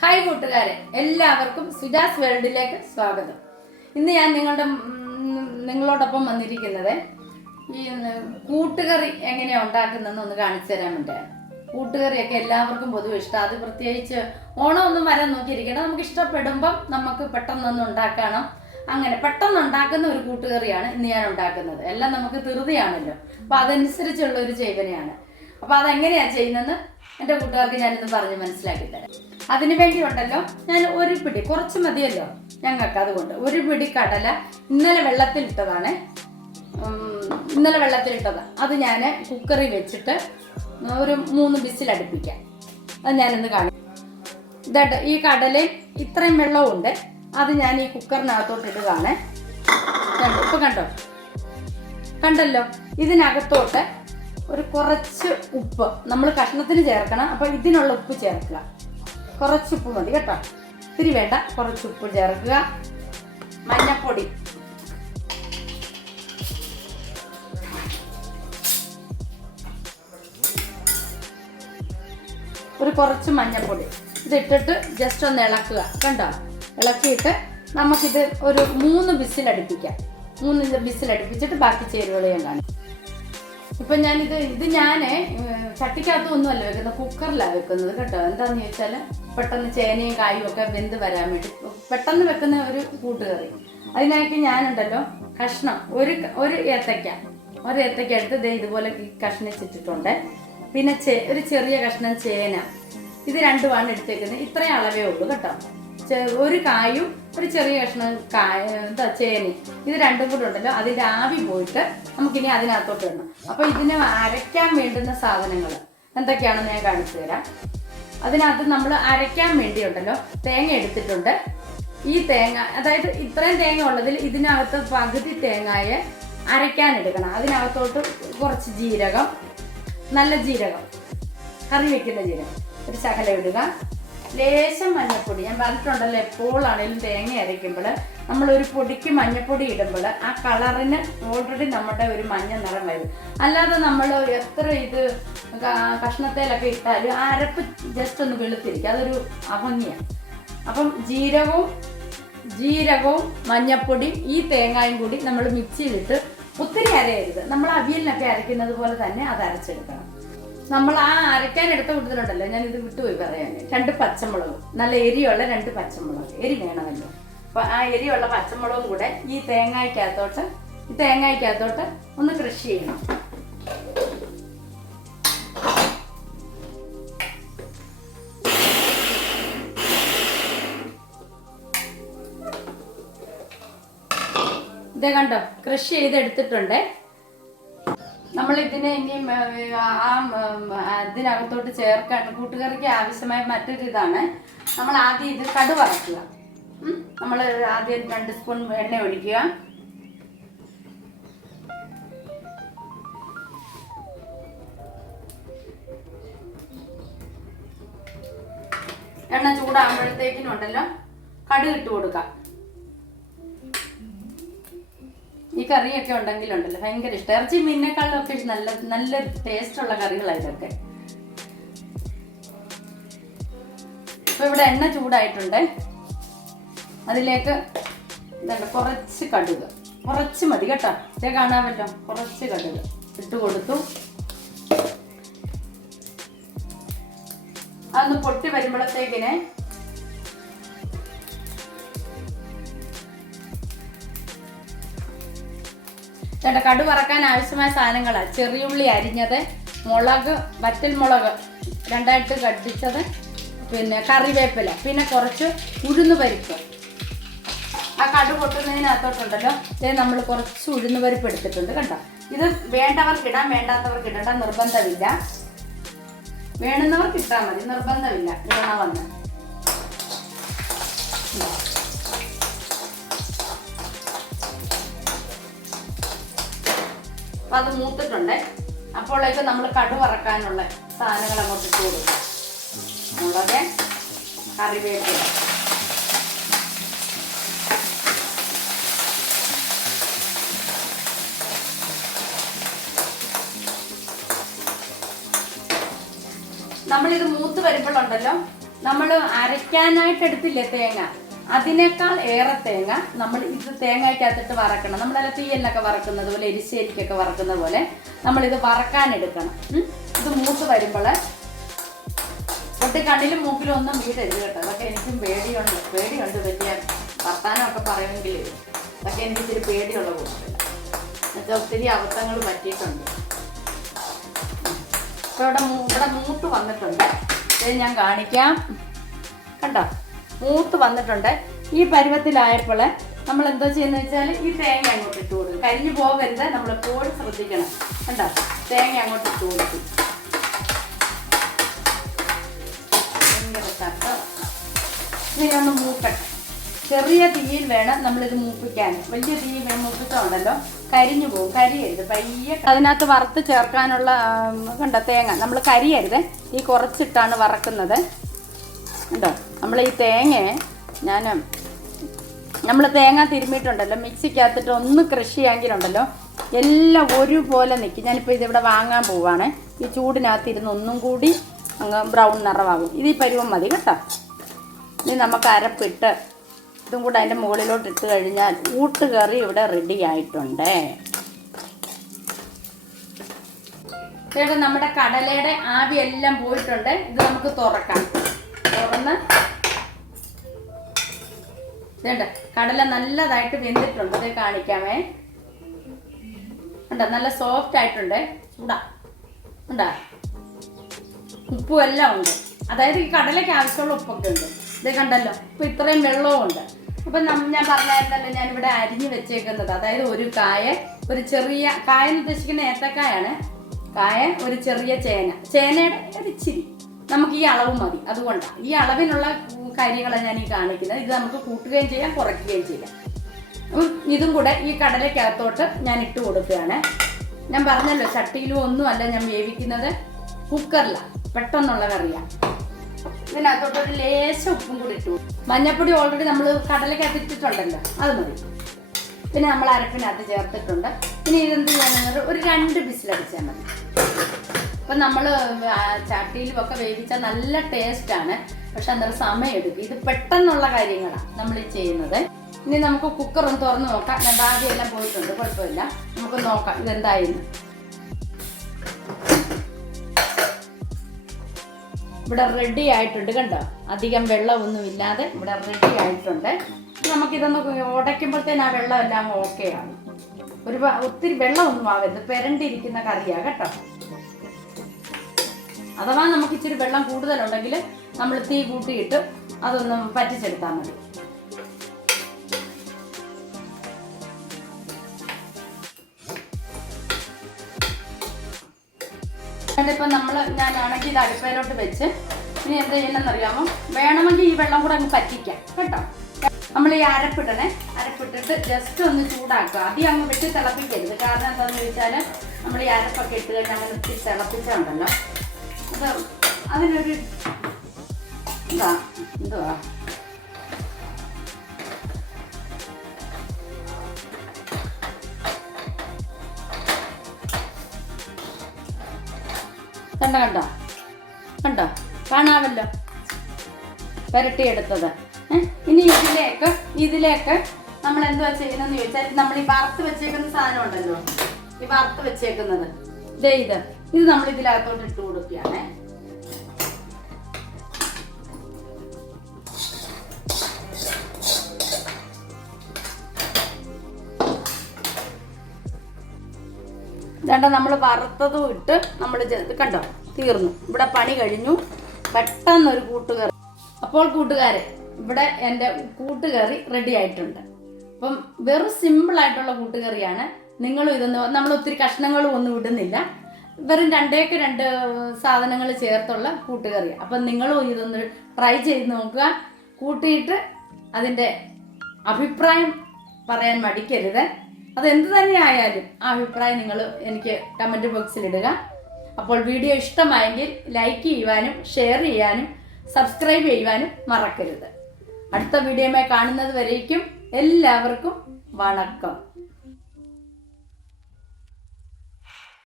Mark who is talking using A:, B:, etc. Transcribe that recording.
A: Hi കൂട്ടുകാരെ എല്ലാവർക്കും സുജാസ് വേൾഡിലേക്ക് സ്വാഗതം. ഇന്ന് ഞാൻ നിങ്ങളുടെ നിങ്ങളോടൊപ്പം വന്നിരിക്കുന്നത് ഈ കൂട്ടുകറി എങ്ങനെയാണ് ഉണ്ടാക്കുന്നതെന്ന് ഒന്ന് കാണിച്ചു തരാൻ വേണ്ടിയാണ്. കൂട്ടുകറിയൊക്കെ എല്ലാവർക്കും പൊതുവെ ഇഷ്ടം. അത് പ്രത്യേകിച്ച് ഓണം ഒന്നും വരാൻ നോക്കിയിരിക്കണം നമുക്ക് ഇഷ്ടപ്പെടുമ്പം നമുക്ക് പെട്ടെന്നൊന്ന് ഉണ്ടാക്കണം. അങ്ങനെ പെട്ടെന്ന് ഉണ്ടാക്കുന്ന ഒരു കൂട്ടുകറിയാണ് ഇന്ന് ഞാൻ ഉണ്ടാക്കുന്നത്. എല്ലാം നമുക്ക് ധൃതിയാണല്ലോ. അപ്പൊ അതനുസരിച്ചുള്ള ഒരു ചേവനയാണ്. അപ്പൊ അതെങ്ങനെയാ ചെയ്യുന്നതെന്ന് എന്റെ കൂട്ടുകാർക്ക് ഞാനിന്ന് പറഞ്ഞ് മനസ്സിലാക്കി തരാം. അതിനു വേണ്ടി ഉണ്ടല്ലോ ഞാൻ ഒരു പിടി കുറച്ച് മതിയല്ലോ? ഞങ്ങൾക്ക് അതുകൊണ്ട് ഒരു പിടി കടല ഇന്നലെ വെള്ളത്തിലിട്ടതാണ് ഇന്നലെ വെള്ളത്തിലിട്ടതാണ് അത് ഞാൻ കുക്കറിൽ വെച്ചിട്ട് ഒരു മൂന്ന് ബിസിൽ അടുപ്പിക്കാം. അത് ഞാനിന്ന് കാണും. ഇതായിട്ട് ഈ കടലിൽ ഇത്രയും വെള്ളമുണ്ട് അത് ഞാൻ ഈ കുക്കറിനകത്തോട്ട് ഇടുകയാണ്. കണ്ടോ? ഇപ്പൊ കണ്ടോ? കണ്ടല്ലോ? ഇതിനകത്തോട്ട് ഒരു കുറച്ച് ഉപ്പ്. നമ്മൾ കഷ്ണത്തിന് ചേർക്കണം. അപ്പൊ ഇതിനുള്ള ഉപ്പ് ചേർക്കുക. കുറച്ച് ഉപ്പ് മതി കേട്ടോ. ഇത്തിരി വേണ്ട. കുറച്ച് ഉപ്പ് ചേർക്കുക. മഞ്ഞപ്പൊടി. ഒരു കുറച്ച് മഞ്ഞപ്പൊടി. ഇതിട്ടിട്ട് ജസ്റ്റ് ഒന്ന് ഇളക്കുക. കണ്ടോ? ഇളക്കിയിട്ട് നമുക്കിത് ഒരു മൂന്ന് ബിസിലടുപ്പിക്കാം മൂന്ന് ബിസിലടുപ്പിച്ചിട്ട് ബാക്കി ചേരുവകൾ ഞാൻ കാണിക്കും. ഇപ്പൊ ഞാനിത് ഇത് ഞാനേ ചട്ടിക്കകത്തും ഒന്നുമല്ല വെക്കുന്നത് കുക്കറിലാണ് വെക്കുന്നത് കേട്ടോ. എന്താന്ന് ചോദിച്ചാൽ പെട്ടെന്ന് ചേനയും കായും ഒക്കെ വെന്ത് വരാൻ വേണ്ടി പെട്ടെന്ന് വെക്കുന്ന ഒരു കൂട്ടുകറി. അതിനായിട്ട് ഞാനുണ്ടല്ലോ കഷ്ണം ഒരു ഒരു ഏത്തക്ക ഒരു ഏത്തക്ക എടുത്ത് ദേ ഇതുപോലെ കഷ്ണിച്ചിട്ടിട്ടുണ്ട്. പിന്നെ ചേ- ഒരു ചെറിയ കഷ്ണം ചേന. ഇത് രണ്ടുമാണ് എടുത്തേക്കുന്നത്. ഇത്രയും അളവേ ഉള്ളൂ കേട്ടോ. ഒരു കായും ഒരു ചെറിയ കഷ്ണം കായ എന്താ ചേനി. ഇത് രണ്ടും കൂടെ ഉണ്ടല്ലോ. അതിന്റെ ആവി പോയിട്ട് നമുക്കിനി അതിനകത്തോട്ട് ഇടണം. അപ്പൊ ഇതിന് അരയ്ക്കാൻ വേണ്ടുന്ന സാധനങ്ങൾ എന്തൊക്കെയാണെന്ന് ഞാൻ കാണിച്ചു തരാം. അതിനകത്ത് നമ്മൾ അരയ്ക്കാൻ വേണ്ടിയുണ്ടല്ലോ തേങ്ങ എടുത്തിട്ടുണ്ട്. ഈ തേങ്ങ അതായത് ഇത്രയും തേങ്ങ ഉള്ളതിൽ ഇതിനകത്ത് പകുതി തേങ്ങയെ അരയ്ക്കാൻ എടുക്കണം. അതിനകത്തോട്ട് കുറച്ച് ജീരകം നല്ല ജീരകം കറി വെക്കുന്ന ജീരകം ഒരു ശകലം ഇടുക. ലേശം മഞ്ഞപ്പൊടി. ഞാൻ പറഞ്ഞിട്ടുണ്ടല്ലോ എപ്പോഴാണേലും തേങ്ങ അരയ്ക്കുമ്പോൾ നമ്മൾ ഒരു പൊടിക്ക് മഞ്ഞപ്പൊടി ഇടുമ്പോൾ ആ കളറിന് ഓൾറെഡി നമ്മുടെ ഒരു മഞ്ഞ നിറം വരും. അല്ലാതെ നമ്മൾ എത്ര ഇത് കഷ്ണത്തേലൊക്കെ ഇട്ടാലും ആ അരപ്പ് ജസ്റ്റ് ഒന്ന് വെളുത്തിരിക്കും. അതൊരു അഭംഗിയാണ് അപ്പം ജീരകവും ജീരകവും മഞ്ഞപ്പൊടിയും ഈ തേങ്ങായും കൂടി നമ്മൾ മിക്സിയിലിട്ട് ഒത്തിരി അരയരുത്. നമ്മൾ അവിയലിനൊക്കെ അരയ്ക്കുന്നത് പോലെ തന്നെ അത് അരച്ചെടുക്കണം. നമ്മൾ ആ അരക്കാൻ എടുത്ത കൊടുത്തിട്ടുണ്ടല്ലോ ഞാൻ ഇത് വിട്ടുപോയി പറയാൻ. രണ്ട് പച്ചമുളകും നല്ല എരിയുള്ള രണ്ട് പച്ചമുളക്. എരി വേണമല്ലോ. അപ്പൊ ആ എരിയുള്ള പച്ചമുളകും കൂടെ ഈ തേങ്ങായ്ക്കകത്തോട്ട് ഈ തേങ്ങായ്ക്കകത്തോട്ട് ഒന്ന് കൃഷി ചെയ്യണം. ഇതേ കണ്ടോ കൃഷി ചെയ്തെടുത്തിട്ടുണ്ട്. നമ്മൾ ഇതിനെ ഇനി ആ ഇതിനകത്തോട്ട് ചേർക്കാൻ കൂട്ടുകറിക്ക് ആവശ്യമായ മറ്റൊരു ഇതാണ്. നമ്മൾ ആദ്യം ഇത് കടു വറക്കുക. നമ്മൾ ആദ്യം രണ്ട് സ്പൂൺ എണ്ണ ഒഴിക്കുക. എണ്ണ ചൂടാകുമ്പോഴത്തേക്കിനുണ്ടല്ലോ കടുക് ഇട്ട് കൊടുക്കാം കറിയൊക്കെ ഉണ്ടെങ്കിലുണ്ടല്ലോ. ഭയങ്കര ഇഷ്ടം. ഇറച്ചി ഒക്കെ നല്ല നല്ല ടേസ്റ്റ് ഉള്ള കറികളാണ് ഇതൊക്കെ. ഇപ്പൊ ഇവിടെ എണ്ണ ചൂടായിട്ടുണ്ട്. അതിലേക്ക് എന്താണ് കുറച്ച് കടുക്. കുറച്ച് മതി കേട്ടോ. ഇതേ കാണാമല്ലോ. കുറച്ച് കടുക് ഇട്ട് കൊടുത്തു. അതൊന്ന് പൊട്ടി വരുമ്പോഴത്തേക്കിന് ചേട്ടാ കടു വറക്കാൻ ആവശ്യമായ സാധനങ്ങളാണ് ചെറിയുള്ളി അരിഞ്ഞത് മുളക് വറ്റൽ മുളക് രണ്ടായിട്ട് കടിച്ചത് പിന്നെ കറിവേപ്പില പിന്നെ കുറച്ച് ഉഴുന്ന് പരിപ്പ്. ആ കടു പൊട്ടുന്നതിനകത്തോട്ടുണ്ടല്ലോ. ഇതേ നമ്മൾ കുറച്ച് ഉഴുന്ന് പരിപ്പ് എടുത്തിട്ടുണ്ട് കണ്ടോ? ഇത് വേണ്ടവർക്ക് ഇടാം വേണ്ടാത്തവർക്ക് ഇടണ്ട നിർബന്ധമില്ല. വേണുന്നവർക്ക് ഇട്ടാൽ മതി നിർബന്ധമില്ല. ഇടണമെന്ന് അപ്പൊ അത് മൂത്തിട്ടുണ്ട്. അപ്പോഴേക്ക് നമ്മൾ കടുവറക്കാനുള്ള സാധനങ്ങൾ അങ്ങോട്ട് ഇട്ട് കൊടുക്കാം. മുളക് കറിവേപ്പില നമ്മളിത് മൂത്ത് വരുമ്പോഴുണ്ടല്ലോ നമ്മൾ അരയ്ക്കാനായിട്ട് എടുത്തില്ലേ തേങ്ങ? അതിനേക്കാൾ ഏറെ തേങ്ങ നമ്മൾ ഇത് തേങ്ങയ്ക്കകത്തിട്ട് വറക്കണം. നമ്മൾ അല്ല തീയലിനൊക്കെ വറക്കുന്നത് പോലെ എരിശ്ശേരിക്കൊക്കെ വറക്കുന്ന പോലെ ഇത് വറക്കാൻ എടുക്കണം ഇത് മൂത്ത് വരുമ്പോൾ ഒട്ടി കണ്ണിലും മൂക്കിലും ഒന്നും വീടരുത് കേട്ടോ. അതൊക്കെ എനിക്കും പേടിയുണ്ട്. പേടിയുണ്ട് വലിയ വർത്താനമൊക്കെ പറയുമെങ്കിൽ. അതൊക്കെ എനിക്ക് ഇച്ചിരി പേടിയുള്ള എന്നുവെച്ചാൽ ഒത്തിരി അബദ്ധങ്ങൾ പറ്റിയിട്ടുണ്ട്. ഇപ്പോൾ ഇവിടെ ഇവിടെ മൂട്ട് വന്നിട്ടുണ്ട്. ഇത് ഞാൻ കാണിക്കാം. കണ്ടോ? മൂത്ത് വന്നിട്ടുണ്ട്. ഈ പരുവത്തിലായപ്പോൾ നമ്മൾ എന്താ ചെയ്യുന്നത് വെച്ചാൽ ഈ തേങ്ങ അങ്ങോട്ട് ഇട്ട് കൊടുക്കും. കരിഞ്ഞു പോകരുത് നമ്മൾ എപ്പോഴും ശ്രദ്ധിക്കണം. കണ്ടോ? തേങ്ങ അങ്ങോട്ട് ഇട്ട് കൊടുക്കും. ഭയങ്കര ഇനി ഒന്ന് മൂക്കട്ടെ. ചെറിയ തീയിൽ വേണം നമ്മളിത് മൂപ്പിക്കാൻ. വലിയ തീ മൂപ്പിച്ചുണ്ടല്ലോ കരിഞ്ഞു പോകും. കരിയരുത്. പയ്യെ അതിനകത്ത് വറുത്ത് ചേർക്കാനുള്ള കണ്ട തേങ്ങ. നമ്മൾ കരിയരുത്. ഈ കുറച്ചിട്ടാണ് വറക്കുന്നത്. കണ്ടോ? നമ്മൾ ഈ തേങ്ങയെ ഞാൻ നമ്മൾ തേങ്ങ തിരുമ്മിയിട്ടുണ്ടല്ലോ മിക്സിക്കകത്തിട്ട് ഒന്ന് ചെയ്യാങ്കിലുണ്ടല്ലോ എല്ലാം ഒരുപോലെ നിൽക്കും ഞാനിപ്പോൾ ഇതിവിടെ വാങ്ങാൻ പോവാണ്. ഈ ചൂടിനകത്തിരുന്ന് ഒന്നും കൂടി അങ്ങ് ബ്രൗൺ നിറമാകും. ഇത് ഈ പരുവം മതി കേട്ടോ. ഇനി നമുക്ക് അരപ്പിട്ട് ഇതും കൂടെ അതിന്റെ മുകളിലോട്ട് ഇട്ട് കഴിഞ്ഞാൽ ഊട്ടുകറി ഇവിടെ റെഡി ആയിട്ടുണ്ട്. നമ്മുടെ കടലയുടെ ആവി എല്ലാം പോയിട്ടുണ്ട്. ഇത് നമുക്ക് തുറക്കാം തുറന്ന് വേണ്ട കടല നല്ലതായിട്ട് വെന്തിട്ടുണ്ട്. ഇത് കാണിക്കാമേ. ഉണ്ടോ? നല്ല സോഫ്റ്റ് ആയിട്ടുണ്ട്. ചൂടാ ഉണ്ടാ? ഉപ്പും എല്ലാം ഉണ്ട്. അതായത് ഈ കടലയ്ക്ക് ആവശ്യമുള്ള ഉപ്പൊക്കെ ഉണ്ട്. ഇത് കണ്ടല്ലോ. ഇപ്പൊ ഇത്രയും വെള്ളവും ഉണ്ട്. അപ്പൊ ഞാൻ പറഞ്ഞായിരുന്നല്ലോ ഞാൻ ഇവിടെ അരിഞ്ഞു വെച്ചേക്കുന്നത്. അതായത് ഒരു കായ ഒരു ചെറിയ കായ എന്ന് ഉദ്ദേശിക്കുന്ന ഏത്തക്കായാണ്. കായ ഒരു ചെറിയ ചേന. ചേനയുടെ ഒരു നമുക്ക് ഈ അളവ് മതി. അതുകൊണ്ടാണ് ഈ അളവിനുള്ള കാര്യങ്ങളാണ് ഞാൻ ഈ കാണിക്കുന്നത്. ഇത് നമുക്ക് കൂട്ടുകയും ചെയ്യാം കുറയ്ക്കുകയും ചെയ്യാം. ഇതും കൂടെ ഈ കടലക്കകത്തോട്ട് ഞാൻ ഇട്ട് കൊടുക്കുകയാണ്. ഞാൻ പറഞ്ഞല്ലോ ചട്ടിയിലും ഒന്നുമല്ല ഞാൻ വേവിക്കുന്നത്. കുക്കറിലാണ് പെട്ടെന്നുള്ള കറിയാണ് ഇതിനകത്തോട്ട് ഒരു ലേശം ഉപ്പും കൂടി ഇട്ടു മഞ്ഞപ്പൊടി ഓൾറെഡി നമ്മൾ കടലക്കകത്ത് ഇട്ടിട്ടുണ്ടല്ലോ അത് മതി. പിന്നെ നമ്മൾ അരപ്പിനകത്ത് ചേർത്തിട്ടുണ്ട്. പിന്നെ ഇതെന്ത് ചെയ്യാൻ ഒരു രണ്ട് ബിസിലടിച്ചാൽ മതി. ഇപ്പം നമ്മൾ ചട്ടിയിലും ഒക്കെ വേവിച്ചാൽ നല്ല ആണ് പക്ഷെ അന്നേരം സമയം എടുക്കും ഇത് പെട്ടെന്നുള്ള കാര്യങ്ങളാണ് നമ്മൾ ചെയ്യുന്നത്. ഇനി നമുക്ക് ഒന്ന് തുറന്ന് നോക്കാം. ആദ്യം എല്ലാം പോയിട്ടുണ്ട്. കുഴപ്പമില്ല. നമുക്ക് നോക്കാം. ഇതെന്തായിരുന്നു ഇവിടെ റെഡി ആയിട്ടുണ്ട് കണ്ടോ? അധികം വെള്ളമൊന്നും ഇല്ലാതെ ഇവിടെ റെഡി ആയിട്ടുണ്ട്. നമുക്കിതൊന്ന് ഉടയ്ക്കുമ്പോഴത്തേന് ആ വെള്ളം എല്ലാം ഓക്കെ ആണ്. ഒരു ഒത്തിരി വെള്ളമൊന്നും ആവരുത്. പെരണ്ടിരിക്കുന്ന കറിയാണ് കേട്ടോ. അഥവാ നമുക്ക് ഇച്ചിരി വെള്ളം കൂടുതലുണ്ടെങ്കിൽ നമ്മൾ തീ കൂട്ടിയിട്ട് അതൊന്നും പറ്റിച്ചെടുത്താൽ മതി. ഇപ്പം നമ്മൾ ഞാനാണെങ്കിൽ ഇത് അടുപ്പയിലോട്ട് വെച്ച്. ഇനി എന്ത് ചെയ്യണമെന്നറിയാമോ വേണമെങ്കിൽ ഈ വെള്ളം കൂടെ അങ്ങ് പറ്റിക്കാം കേട്ടോ? നമ്മൾ ഈ അരപ്പിടണേ. അരപ്പിട്ടിട്ട് ജസ്റ്റ് ഒന്ന് ചൂടാക്കുക. ആദ്യം അങ്ങ് വെച്ച് തിളപ്പിക്കരുത്. കാരണം എന്താണെന്ന് ചോദിച്ചാൽ നമ്മൾ ഈ അരപ്പൊക്കെ ഇട്ട് കഴിഞ്ഞാൽ അങ്ങനെ ഇത്തിരി തിളപ്പിച്ചുണ്ടല്ലോ അതിനൊരു എന്താ? എന്തുവാ? കണ്ട കണ്ടോ. കണ്ടോ? കാണാമല്ലോ. പുരട്ടിയെടുത്തത്? ഇനി ഇതിലേക്ക് ഇതിലേക്ക് നമ്മൾ എന്തുവാ ചെയ്യുന്നതെന്ന് ചോദിച്ചാൽ നമ്മൾ ഈ വറുത്ത് വെച്ചേക്കുന്ന സാധനം ഉണ്ടല്ലോ. ഈ വറുത്ത് വെച്ചേക്കുന്നത്. ഇതേ ഇത്. ഇത് നമ്മൾ ഇതിനകത്തോട്ട് ഇട്ട് കൊടുക്കുകയാണേ. ഇതാണ്ട നമ്മൾ വറുത്തതും ഇട്ട് നമ്മൾ കണ്ടോ? തീർന്നു. ഇവിടെ പണി കഴിഞ്ഞു. പെട്ടെന്നൊരു കൂട്ടുകറി. അപ്പോൾ കൂട്ടുകാരെ ഇവിടെ എന്റെ കൂട്ടുകറി റെഡി ആയിട്ടുണ്ട്. അപ്പം വെറും സിമ്പിൾ ആയിട്ടുള്ള കൂട്ടുകറിയാണ്. നിങ്ങളും ഇതൊന്നും നമ്മൾ ഒത്തിരി കഷ്ണങ്ങളും ഒന്നും ഇടുന്നില്ല. വെറും രണ്ടേക്ക് രണ്ട് സാധനങ്ങൾ ചേർത്തുള്ള കൂട്ടുകറി അപ്പം നിങ്ങളും ഇതൊന്ന് ട്രൈ ചെയ്ത് നോക്കുക. കൂട്ടിയിട്ട് അതിന്റെ അഭിപ്രായം പറയാൻ മടിക്കരുത്. അതെന്ത് തന്നെ ആയാലും ആ അഭിപ്രായം നിങ്ങൾ എനിക്ക് കമന്റ് ബോക്സിൽ ഇടുക. അപ്പോൾ വീഡിയോ ഇഷ്ടമായെങ്കിൽ ലൈക്ക് ചെയ്യുവാനും ഷെയർ ചെയ്യാനും സബ്സ്ക്രൈബ് ചെയ്യുവാനും മറക്കരുത്. അടുത്ത വീഡിയോമായി കാണുന്നത് വരേക്കും എല്ലാവർക്കും വണക്കം.